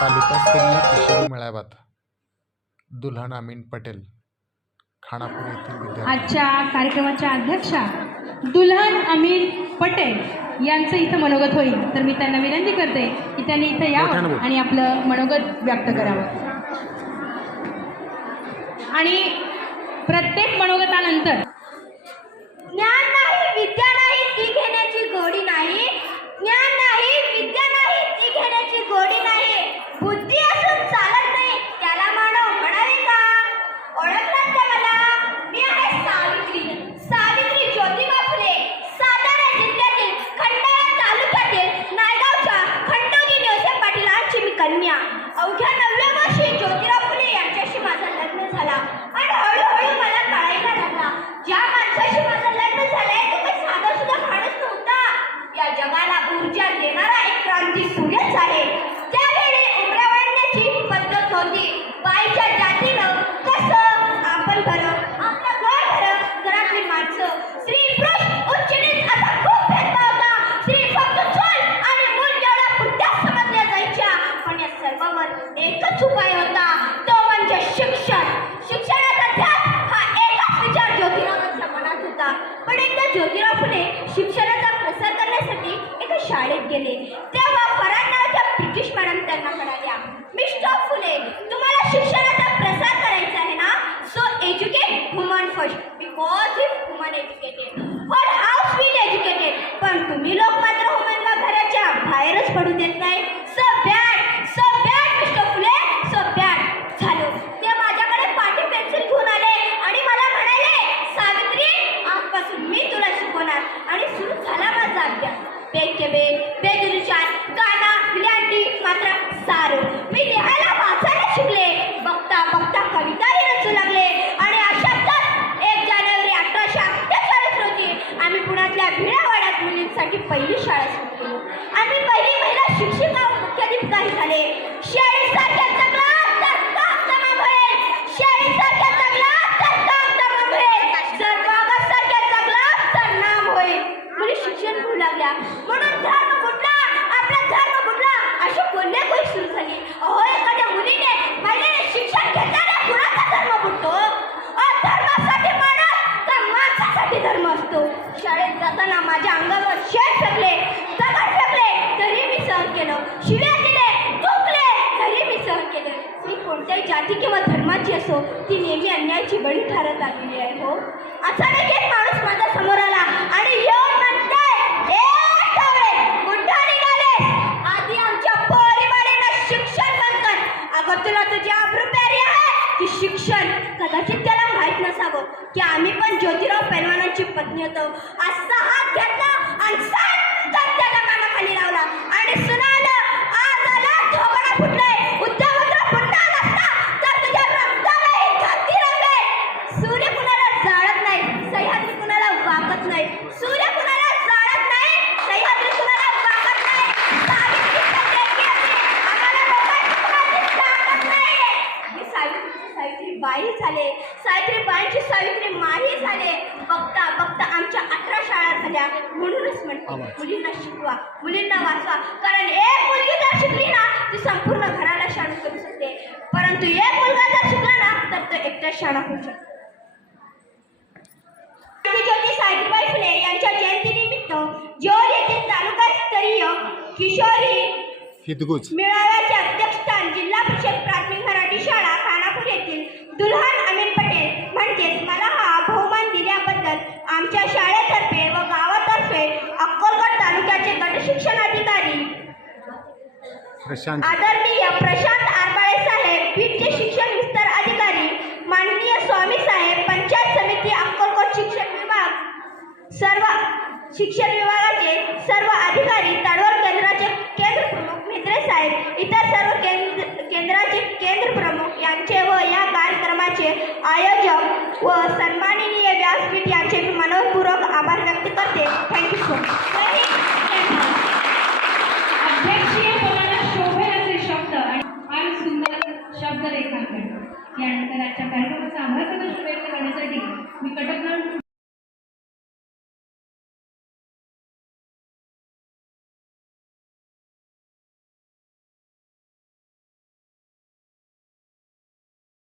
तालुकास्तरीय किशोरी मेळाव्यात दुल्हन अमीन पटेल खानापूर येथील विद्यार्थी. आजच्या कार्यक्रमाच्या अध्यक्षा दुल्हन अमीन पटेल यांचं इथं मनोगत होईल. तर मी त्यांना विनंती करते की त्यांनी इथं मोठ्यानं यावं बोल. आणि आपलं मनोगत व्यक्त करावं. आणि प्रत्येक मनोगतानंतर एकच उपाय होता तो म्हणजे शिक्षण. शिक्षणाचा ध्यास हा एकच विचार ज्योतिरावांच्या मनात होता. पण एकदा ज्योतिराव फुले शिक्षणाचा प्रसार करण्यासाठी एका शाळेत गेले. तेव्हा फराड नावाच्या ब्रिटिश मॅडम त्यांना म्हणाल्या मिस्टर फुले तुम्हाला शिक्षणाचा प्रसार करायचा आहे ना? So educate human first because if human educated for house will educated पण तुम्ही लोक लागल्या. म्हणून धर्म फुटला आपला धर्म फुटला अशी बोलणे कोई सुरू झाली. अहो एखाद्या मुलीने महिलेने शिक्षण घेताना कुणाचा धर्म फुटतो धर्मासाठी माणूस तर माणसासाठी धर्म असतो. शाळेत जाताना माझ्या अंगावर शेत फेकले दगड फेकले तरी मी सहन केलं. शिव्या दिले चुकले तरी मी सहन केले. मी कोणत्याही जाती किंवा धर्माची असो ती नेहमी अन्यायाची बळी ठरत आलेली आहे हो. अचानक कर तर जे तुझी आहे की शिक्षण. कदाचित त्याला माहीत नसावं की आम्ही पण ज्योतिराव पैलवानांची पत्नी होतो. असा हात घेतला अठरा शाळा झाल्या म्हणूनच म्हणते आवाज. मुलींना शिकवा मुलींना वाचवा. कारण एक मुलगी जर शिकली ना ती संपूर्ण घराला शाळा करू शकते. परंतु एक मुलगा जर शिकला ना तर तो एकटा शाळा होऊ शकतो. क्रांतीज्योती सावित्रीबाई फुले यांच्या जयंतीनिमित्त जोर येथील तालुकास्तरीय किशोरी हितगुज. मेळाव्याचे अध्यक्षस्थान जिल्हा परिषद प्राथमिक मराठी शाळा खानापूर येथील दुल्हन अमीन पटेल म्हणजेच मला प्रशांत. आदरणीय प्रशांत आरबाळे साहेब बीडचे शिक्षण विस्तार अधिकारी माननीय स्वामी साहेब पंचायत समिती अक्कलकोट शिक्षण विभाग सर्व शिक्षण विभागाचे सर्व अधिकारी ताडवळ केंद्राचे केंद्र प्रमुख मित्रे साहेब इतर सर्व केंद्र केंद्राचे केंद्र प्रमुख यांचे व या कार्यक्रमाचे आयोजक व सन्माननीय व्यासपीठ यांचे मी मनपूर्वक आभार व्यक्त करते. Thank you so much